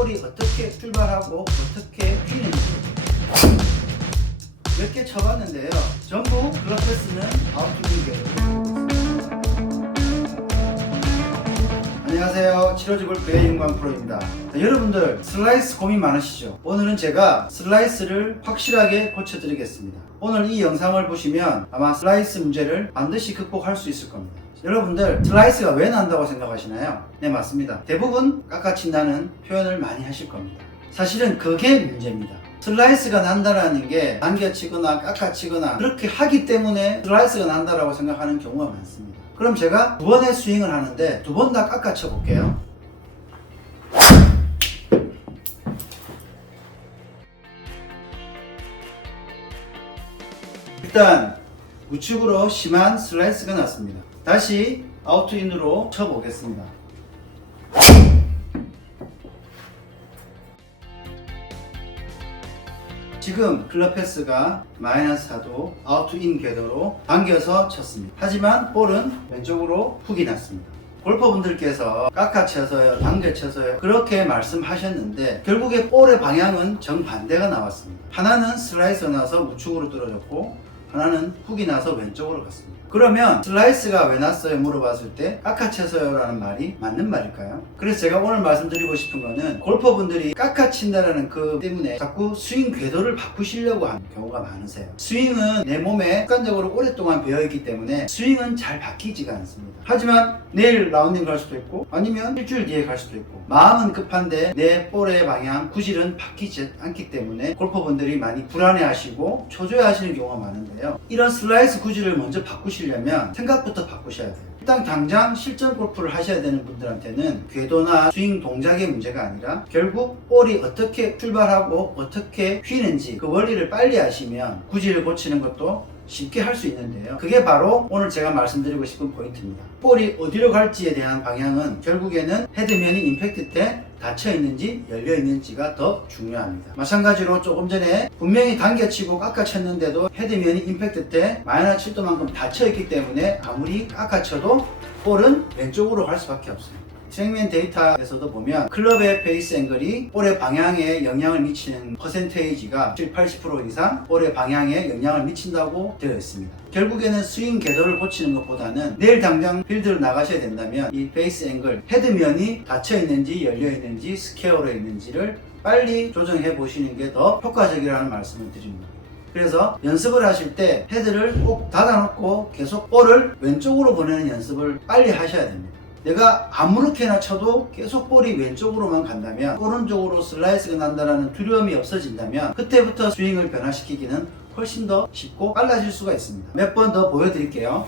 볼이 어떻게 출발하고 어떻게 휘는지 몇 개 쳐봤는데요. 전부 클럽패스는 아웃투빙 계열입니다. 안녕하세요. 치료지 골프의 윤광 프로입니다. 여러분들 슬라이스 고민 많으시죠? 오늘은 제가 슬라이스를 확실하게 고쳐드리겠습니다. 오늘 이 영상을 보시면 아마 슬라이스 문제를 반드시 극복할 수 있을 겁니다. 여러분들 슬라이스가 왜 난다고 생각하시나요? 네, 맞습니다. 대부분 깎아친다는 표현을 많이 하실 겁니다. 사실은 그게 문제입니다. 슬라이스가 난다라는 게 당겨치거나 깎아치거나 그렇게 하기 때문에 슬라이스가 난다라고 생각하는 경우가 많습니다. 그럼 제가 두 번의 스윙을 하는데 두 번 다 깎아쳐 볼게요. 일단 우측으로 심한 슬라이스가 났습니다. 다시 아웃투인으로 쳐보겠습니다. 지금 클럽 패스가 마이너스 4도 아웃투인 궤도로 당겨서 쳤습니다. 하지만 볼은 왼쪽으로 훅이 났습니다. 골퍼분들께서 깎아쳐서요, 당겨쳐서요 그렇게 말씀하셨는데 결국에 볼의 방향은 정반대가 나왔습니다. 하나는 슬라이스가 나서 우측으로 떨어졌고 하나는 훅이 나서 왼쪽으로 갔습니다. 그러면 슬라이스가 왜 났어요? 물어봤을 때 깎아쳐서요 라는 말이 맞는 말일까요? 그래서 제가 오늘 말씀드리고 싶은 거는 골퍼분들이 깎아친다라는 그 때문에 자꾸 스윙 궤도를 바꾸시려고 하는 경우가 많으세요. 스윙은 내 몸에 습관적으로 오랫동안 배어있기 때문에 스윙은 잘 바뀌지가 않습니다. 하지만 내일 라운딩 갈 수도 있고 아니면 일주일 뒤에 갈 수도 있고 마음은 급한데 내 볼의 방향, 구질은 바뀌지 않기 때문에 골퍼분들이 많이 불안해하시고 초조해하시는 경우가 많은데요. 이런 슬라이스 구질을 먼저 바꾸시려면 생각부터 바꾸셔야 돼요. 일단 당장 실전 골프를 하셔야 되는 분들한테는 궤도나 스윙 동작의 문제가 아니라 결국 볼이 어떻게 출발하고 어떻게 휘는지 그 원리를 빨리 아시면 구질을 고치는 것도 쉽게 할 수 있는데요. 그게 바로 오늘 제가 말씀드리고 싶은 포인트입니다. 볼이 어디로 갈지에 대한 방향은 결국에는 헤드면이 임팩트 때 닫혀 있는지 열려 있는지가 더 중요합니다. 마찬가지로 조금 전에 분명히 당겨치고 깎아쳤는데도 헤드면이 임팩트 때 마이너스 7도만큼 닫혀 있기 때문에 아무리 깎아쳐도 볼은 왼쪽으로 갈 수밖에 없습니다. 스윙맨 데이터에서도 보면 클럽의 페이스 앵글이 볼의 방향에 영향을 미치는 퍼센테이지가 70-80% 이상 볼의 방향에 영향을 미친다고 되어 있습니다. 결국에는 스윙 궤도를 고치는 것보다는 내일 당장 필드로 나가셔야 된다면 이 페이스 앵글, 헤드면이 닫혀 있는지 열려 있는지 스퀘어로 있는지를 빨리 조정해 보시는 게 더 효과적이라는 말씀을 드립니다. 그래서 연습을 하실 때 헤드를 꼭 닫아놓고 계속 볼을 왼쪽으로 보내는 연습을 빨리 하셔야 됩니다. 내가 아무렇게나 쳐도 계속 볼이 왼쪽으로만 간다면 오른쪽으로 슬라이스가 난다는 두려움이 없어진다면 그때부터 스윙을 변화시키기는 훨씬 더 쉽고 빨라질 수가 있습니다. 몇 번 더 보여드릴게요.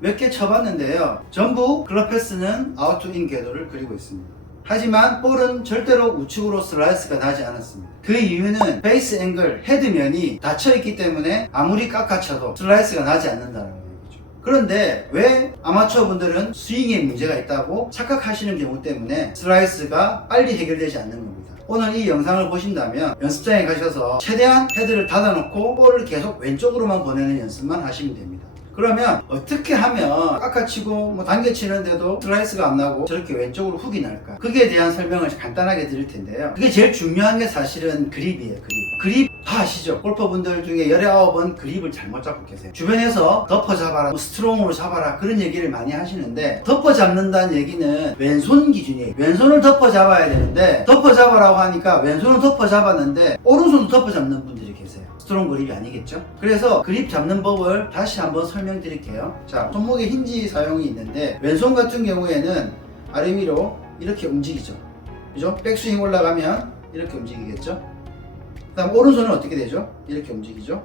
몇 개 쳐봤는데요. 전부 클럽 패스는 아웃투인 궤도를 그리고 있습니다. 하지만 볼은 절대로 우측으로 슬라이스가 나지 않았습니다. 그 이유는 베이스 앵글, 헤드면이 닫혀있기 때문에 아무리 깎아쳐도 슬라이스가 나지 않는다는 얘기죠. 그런데 왜 아마추어 분들은 스윙에 문제가 있다고 착각하시는 경우 때문에 슬라이스가 빨리 해결되지 않는 겁니다. 오늘 이 영상을 보신다면 연습장에 가셔서 최대한 헤드를 닫아놓고 볼을 계속 왼쪽으로만 보내는 연습만 하시면 됩니다. 그러면 어떻게 하면 깎아치고 당겨치는데도 슬라이스가 안 나고 저렇게 왼쪽으로 훅이 날까? 그게 대한 설명을 간단하게 드릴 텐데요. 그게 제일 중요한 게 사실은 그립이에요. 그립 다 아시죠? 골퍼분들 중에 19번 그립을 잘못 잡고 계세요. 주변에서 덮어 잡아라, 스트롱으로 잡아라 그런 얘기를 많이 하시는데 덮어 잡는다는 얘기는 왼손 기준이에요. 왼손을 덮어 잡아야 되는데 덮어 잡아라고 하니까 왼손을 덮어 잡았는데 오른손도 덮어 잡는 분들이 계세요. 스트롱 그립이 아니겠죠? 그래서 그립 잡는 법을 다시 한번 설명드릴게요. 자, 손목에 힌지 사용이 있는데 왼손 같은 경우에는 아래 위로 이렇게 움직이죠. 그죠? 백스윙 올라가면 이렇게 움직이겠죠? 그 다음 오른손은 어떻게 되죠? 이렇게 움직이죠?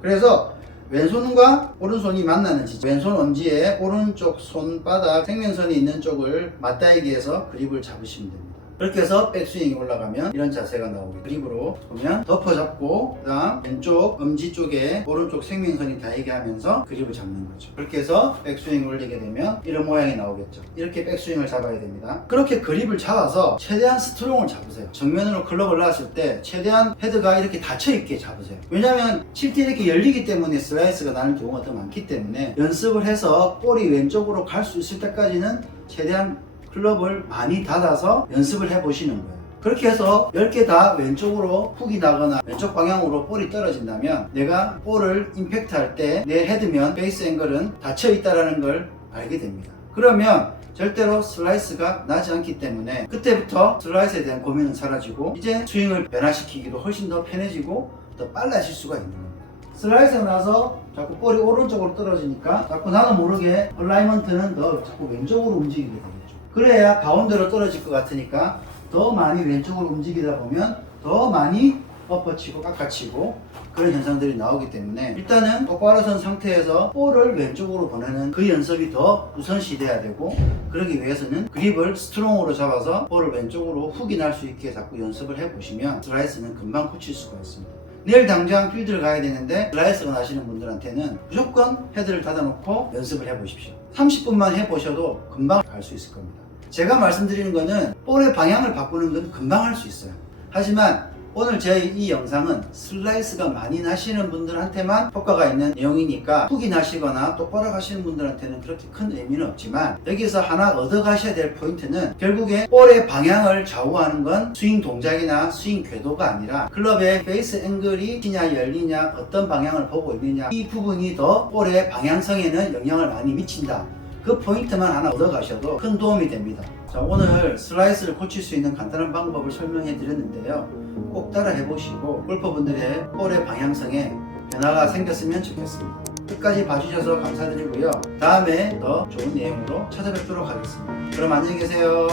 그래서 왼손과 오른손이 만나는 지점, 왼손 엄지에 오른쪽 손바닥 생명선이 있는 쪽을 맞닿이게 해서 그립을 잡으시면 됩니다. 그렇게 해서 백스윙이 올라가면 이런 자세가 나오게 그립으로 보면 덮어잡고 그다음 왼쪽 엄지 쪽에 오른쪽 생명선이 닿게 하면서 그립을 잡는 거죠. 그렇게 해서 백스윙을 올리게 되면 이런 모양이 나오겠죠. 이렇게 백스윙을 잡아야 됩니다. 그렇게 그립을 잡아서 최대한 스트롱을 잡으세요. 정면으로 클럽을 놨을 때 최대한 헤드가 이렇게 닫혀있게 잡으세요. 왜냐하면 칠 때 이렇게 열리기 때문에 슬라이스가 나는 경우가 더 많기 때문에 연습을 해서 볼이 왼쪽으로 갈 수 있을 때까지는 최대한 클럽을 많이 닫아서 연습을 해 보시는 거예요. 그렇게 해서 10개 다 왼쪽으로 훅이 나거나 왼쪽 방향으로 볼이 떨어진다면 내가 볼을 임팩트 할 때 내 헤드면 베이스 앵글은 닫혀 있다는 걸 알게 됩니다. 그러면 절대로 슬라이스가 나지 않기 때문에 그때부터 슬라이스에 대한 고민은 사라지고 이제 스윙을 변화시키기도 훨씬 더 편해지고 더 빨라질 수가 있는 겁니다. 슬라이스가 나서 자꾸 볼이 오른쪽으로 떨어지니까 자꾸 나도 모르게 얼라이먼트는 더 자꾸 왼쪽으로 움직이게 되겠죠. 그래야 가운데로 떨어질 것 같으니까 더 많이 왼쪽으로 움직이다 보면 더 많이 엎어치고 깎아치고 그런 현상들이 나오기 때문에 일단은 똑바로 선 상태에서 볼을 왼쪽으로 보내는 그 연습이 더 우선시 돼야 되고 그러기 위해서는 그립을 스트롱으로 잡아서 볼을 왼쪽으로 훅이 날 수 있게 자꾸 연습을 해보시면 슬라이스는 금방 고칠 수가 있습니다. 내일 당장 필드를 가야 되는데 슬라이스가 나시는 분들한테는 무조건 헤드를 닫아놓고 연습을 해보십시오. 30분만 해보셔도 금방 갈 수 있을 겁니다. 제가 말씀드리는 거는 볼의 방향을 바꾸는 건 금방 할 수 있어요. 하지만 오늘 제 이 영상은 슬라이스가 많이 나시는 분들한테만 효과가 있는 내용이니까 훅이 나시거나 똑바로 가시는 분들한테는 그렇게 큰 의미는 없지만 여기서 하나 얻어 가셔야 될 포인트는 결국에 볼의 방향을 좌우하는 건 스윙 동작이나 스윙 궤도가 아니라 클럽의 페이스 앵글이 튀냐 열리냐 어떤 방향을 보고 있느냐 이 부분이 더 볼의 방향성에는 영향을 많이 미친다. 그 포인트만 하나 얻어 가셔도 큰 도움이 됩니다. 자, 오늘 슬라이스를 고칠 수 있는 간단한 방법을 설명해 드렸는데요. 꼭 따라 해보시고 골퍼분들의 볼의 방향성에 변화가 생겼으면 좋겠습니다. 끝까지 봐주셔서 감사드리고요. 다음에 더 좋은 내용으로 찾아뵙도록 하겠습니다. 그럼 안녕히 계세요.